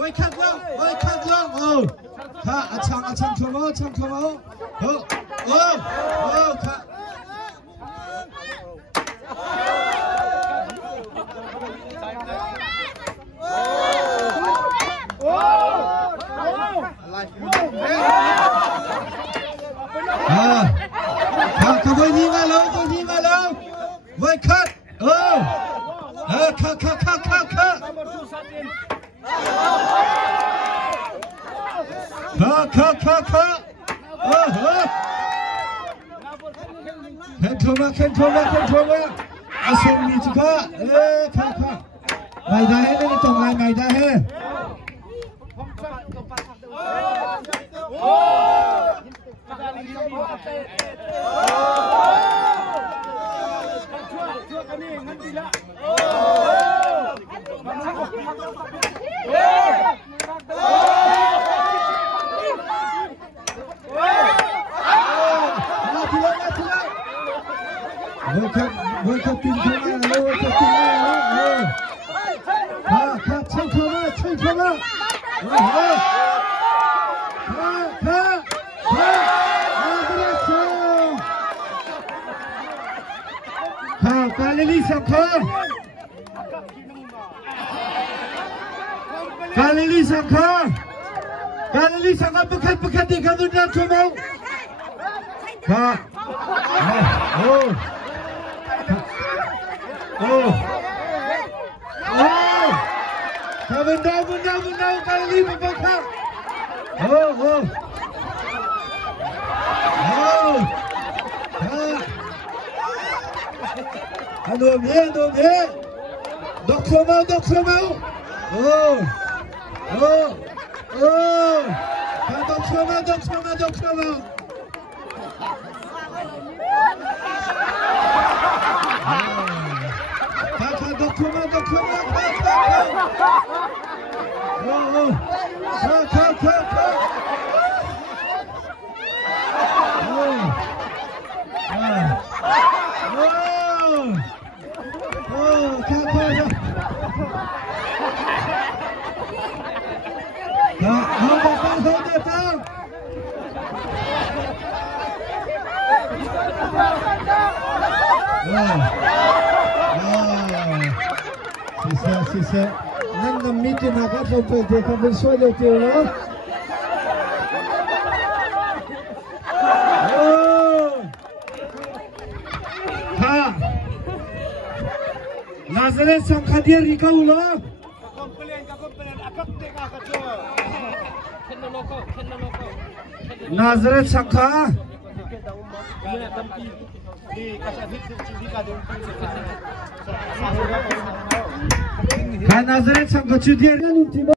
Voi khát lắm, khá, achang cho máu, khá. Khá voi đi vào lâu, voi khát, khá. Khen thoma. Asen ni chika, khá. Mày ra hết đấy, tổng lại mày ra hết. Voi khát tin không khá chen thoma. Galili Sangha bekat di kadunya cuma. Benda Galili bekat. Aduh, bien. Dokter mau. Dokter mau. Sisa. Nanda meeting agak sampai dia akan suara tiada. Nazaret Sangha dia rikau lah. Nazaret Sangha. Nazaret Sangha cudian ultima.